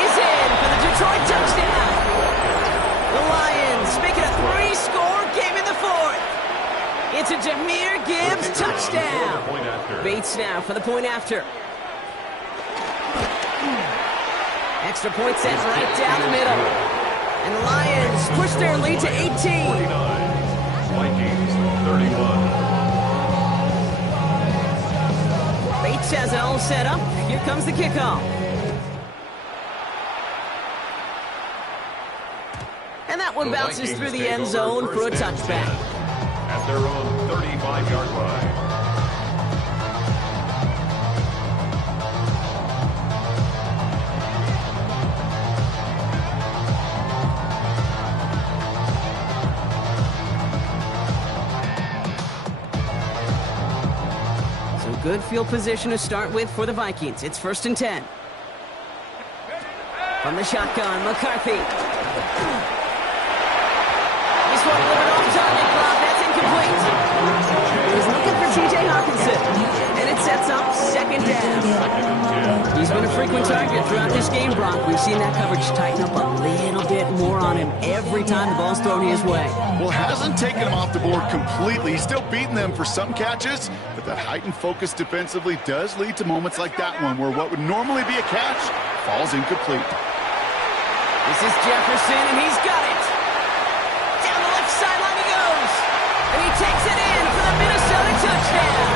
is in for the Detroit touchdown. The Lions make it a 3-score game in the 4th. It's a Jahmyr Gibbs touchdown. Bates now for the point after. Extra point set right down the middle. And the Lions push their lead to 18. Vikings 31. Bates has it all set up. Here comes the kickoff. And that one bounces through the end zone for a touchback. At their own 35-yard line. Good field position to start with for the Vikings. It's 1st and 10. From the shotgun, McCarthy. This one delivered off target, Bob. That's incomplete. He's looking for T.J. Hawkinson. And it sets up 2nd down. He's been a frequent target throughout this game, Brock. We've seen that coverage tighten up a little bit more on him every time the ball's thrown his way. Well, hasn't taken him off the board completely. He's still beating them for some catches, but that heightened focus defensively does lead to moments like that one where what would normally be a catch falls incomplete. This is Jefferson, and he's got it. Down the left sideline he goes. And he takes it in for the Minnesota touchdown.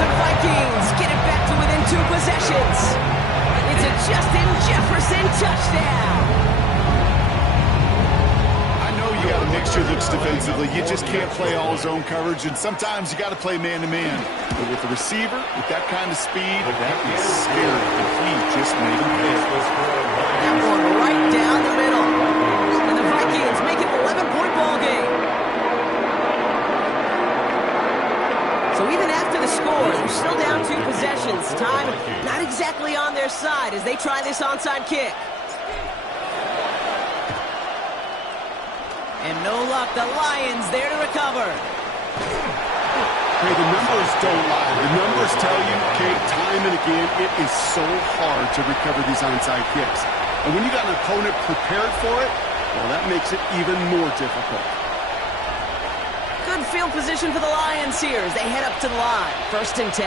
The Vikings get it back to within 2 possessions. It's a Justin Jefferson touchdown. You got to mix your looks defensively. You just can't play all zone coverage, and sometimes you got to play man-to-man. But with the receiver, with that kind of speed, that is scary, and he just made him pay. That one right down the middle. And the Vikings make it an 11-point ball game. So even after the score, they're still down 2 possessions. Time not exactly on their side as they try this onside kick. And no luck, the Lions there to recover. Hey, the numbers don't lie. The numbers tell you, Kate, time and again, it is so hard to recover these onside kicks. And when you got an opponent prepared for it, well, that makes it even more difficult. Good field position for the Lions here as they head up to the line. 1st and 10.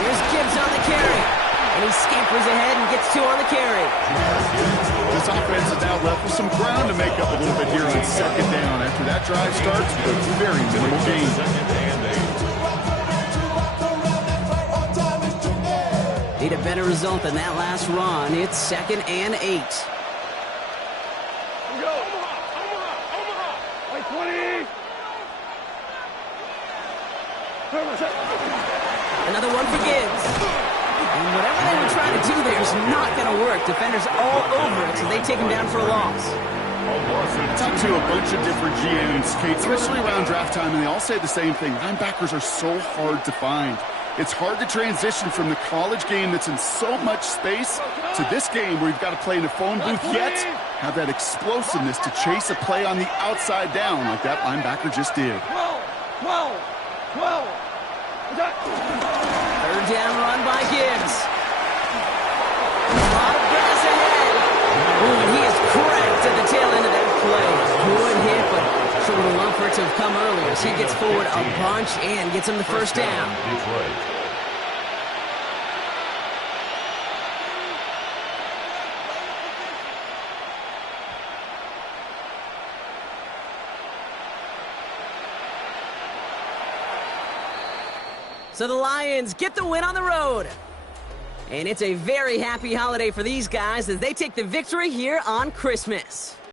Here's Gibbs on the carry. And he scampers ahead and gets 2 on the carry. This offense is now left with some ground to make up a little bit here on 2nd down. After that drive starts with a very minimal gain. Need a better result than that last run. It's 2nd and 8. go. Omaha. Like 20. Another one for Gibbs. And whatever they were trying to do there is not going to work. Defenders all over it, so they take him down for a loss. I talked to a bunch of different GMs, Kate, especially around draft time, and they all say the same thing. Linebackers are so hard to find. It's hard to transition from the college game that's in so much space to this game where you've got to play in a phone booth, yet have that explosiveness to chase a play on the outside down like that linebacker just did. 12. Third down run by Gibbs. A lot of grass ahead. Ooh, and he is cracked at the tail end of that play. Good hit, but sure would have loved for it to have come earlier. So he gets forward a bunch and gets him the first down. Detroit. So the Lions get the win on the road. And it's a very happy holiday for these guys as they take the victory here on Christmas.